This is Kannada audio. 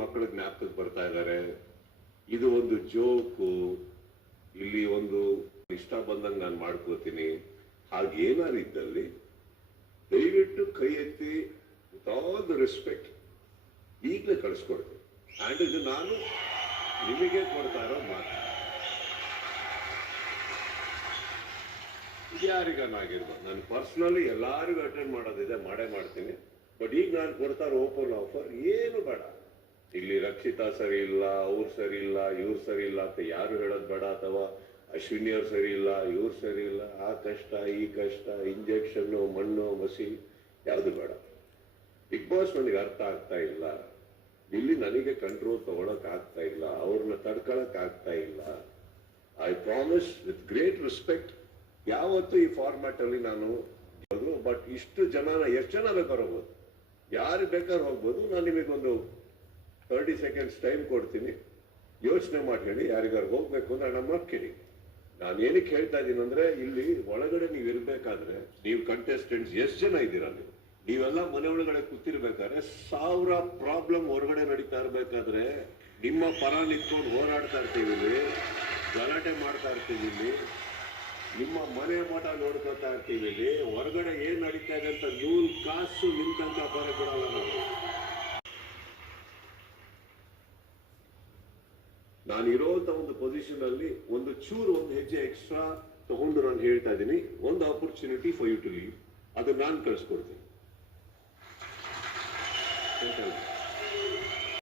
ಮಕ್ಕಳ ಜ್ಞಾಪಕಕ್ಕೆ ಬರ್ತಾ ಇದ್ದಾರೆ. ಇದು ಒಂದು ಜೋಕು, ಇಲ್ಲಿ ಒಂದು ಇಷ್ಟ ಬಂದಂಗೆ ನಾನು ಮಾಡ್ಕೋತೀನಿ. ಹಾಗೇನಾರು ಇದ್ದಲ್ಲಿ ದಯವಿಟ್ಟು ಕೈ ಎತ್ತಿ ವಿತ್ ಆಲ್ ದ ರೆಸ್ಪೆಕ್ಟ್ ಈಗಲೇ ಕಳಿಸ್ಕೊಡ್ತೀನಿ. ಆ್ಯಂಡ್ ಇದು ನಾನು ನಿಮಗೆ ಕೊಡ್ತಾ ಇರೋ ಮಾತು, ಯಾರಿಗಾಗಿರ್ಬೋದು. ನಾನು ಪರ್ಸನಲಿ ಎಲ್ಲರಿಗೂ ಅಟೆಂಡ್ ಮಾಡೋದಿದೆ, ಮಾಡೇ ಮಾಡ್ತೀನಿ. ಬಟ್ ಈಗ ನಾನು ಕೊಡ್ತಾ ಇರೋ ಓಪನ್ ಆಫರ್ ಏನು ಬೇಡ. ಇಲ್ಲಿ ರಕ್ಷಿತಾ ಸರಿ ಇಲ್ಲ, ಅವ್ರು ಸರಿ ಇಲ್ಲ, ಇವ್ರು ಸರಿ ಇಲ್ಲ ಅಂತ ಯಾರು ಹೇಳೋದು ಬೇಡ, ಅಥವಾ ಅಶ್ವಿನಿ ಅವ್ರು ಸರಿ ಇಲ್ಲ, ಇವ್ರು ಸರಿ ಇಲ್ಲ, ಆ ಕಷ್ಟ ಈ ಕಷ್ಟ, ಇಂಜೆಕ್ಷನ್ನು, ಮಣ್ಣು ಮಸಿ ಯಾವುದು ಬೇಡ. ಬಿಗ್ ಬಾಸ್ ನನಗೆ ಅರ್ಥ ಆಗ್ತಾ ಇಲ್ಲ. ಇಲ್ಲಿ ನನಗೆ ಕಂಟ್ರೋಲ್ ತಗೊಳಕ್ ಆಗ್ತಾ ಇಲ್ಲ, ಅವ್ರನ್ನ ತಡ್ಕೊಳಕ್ ಆಗ್ತಾ ಇಲ್ಲ. I promise with great respect, ಯಾವತ್ತು ಈ ಫಾರ್ಮ್ಯಾಟ್ ಅಲ್ಲಿ ನಾನು, ಬಟ್ ಇಷ್ಟು ಜನನ ಎಷ್ಟು ಜನ ಬೇಕಾದ್ರೂ ಹೋಗ್ಬೋದು, ಯಾರು ಬೇಕಾದ್ರೂ ಹೋಗ್ಬೋದು. ನಾನು ನಿಮಗೊಂದು 30 seconds ಟೈಮ್ ಕೊಡ್ತೀನಿ, ಯೋಚನೆ ಮಾಡಿ ಹೇಳಿ ಯಾರಿಗಾರು ಹೋಗ್ಬೇಕು ಅಂದ್ರೆ ನಮ್ಮ ಕೇಳಿ. ನಾನು ಏನಕ್ಕೆ ಹೇಳ್ತಾ ಇದ್ದೀನಿ ಅಂದ್ರೆ, ಇಲ್ಲಿ ಒಳಗಡೆ ನೀವು ಇರ್ಬೇಕಾದ್ರೆ, ನೀವು ಕಂಟೆಸ್ಟೆಂಟ್ಸ್ ಎಷ್ಟು ಜನ ಇದ್ದೀರಾ, ನೀವೆಲ್ಲ ಮನೆ ಒಳಗಡೆ ಕೂತಿರ್ಬೇಕಾದ್ರೆ 1000 ಪ್ರಾಬ್ಲಮ್ ಹೊರಗಡೆ ನಡೀತಾ ಇರ್ಬೇಕಾದ್ರೆ ನಿಮ್ಮ ಪರ ನಿಂತ್ಕೊಂಡು ಹೋರಾಡ್ತಾ ಇರ್ತೀವಿ, ಗಲಾಟೆ ಮಾಡ್ತಾ ಇರ್ತೀವಿ, ನಿಮ್ಮ ಮನೆ ಮಠ ನೋಡ್ಕೊತಾ ಇರ್ತೀವಿ. ಹೊರಗಡೆ ಏನ್ ನಡೀತಾ ಇದೆ ಅಂತ 100 ಕಾಸು ನಿಮ್ ತನಕ ಬರಬಿಡಲ್ಲ ನಾವು. ನಾನು ಇರೋಂತ ಒಂದು ಪೊಸಿಷನ್ ಅಲ್ಲಿ ಒಂದು ಹೆಜ್ಜೆ ಎಕ್ಸ್ಟ್ರಾ ತಗೊಂಡು ನಾನು ಹೇಳ್ತಾ ಇದ್ದೀನಿ, ಒಂದು opportunity for you to leave, ಅದನ್ನ ನಾನು ಕಳಿಸ್ಕೊಡ್ತೀನಿ.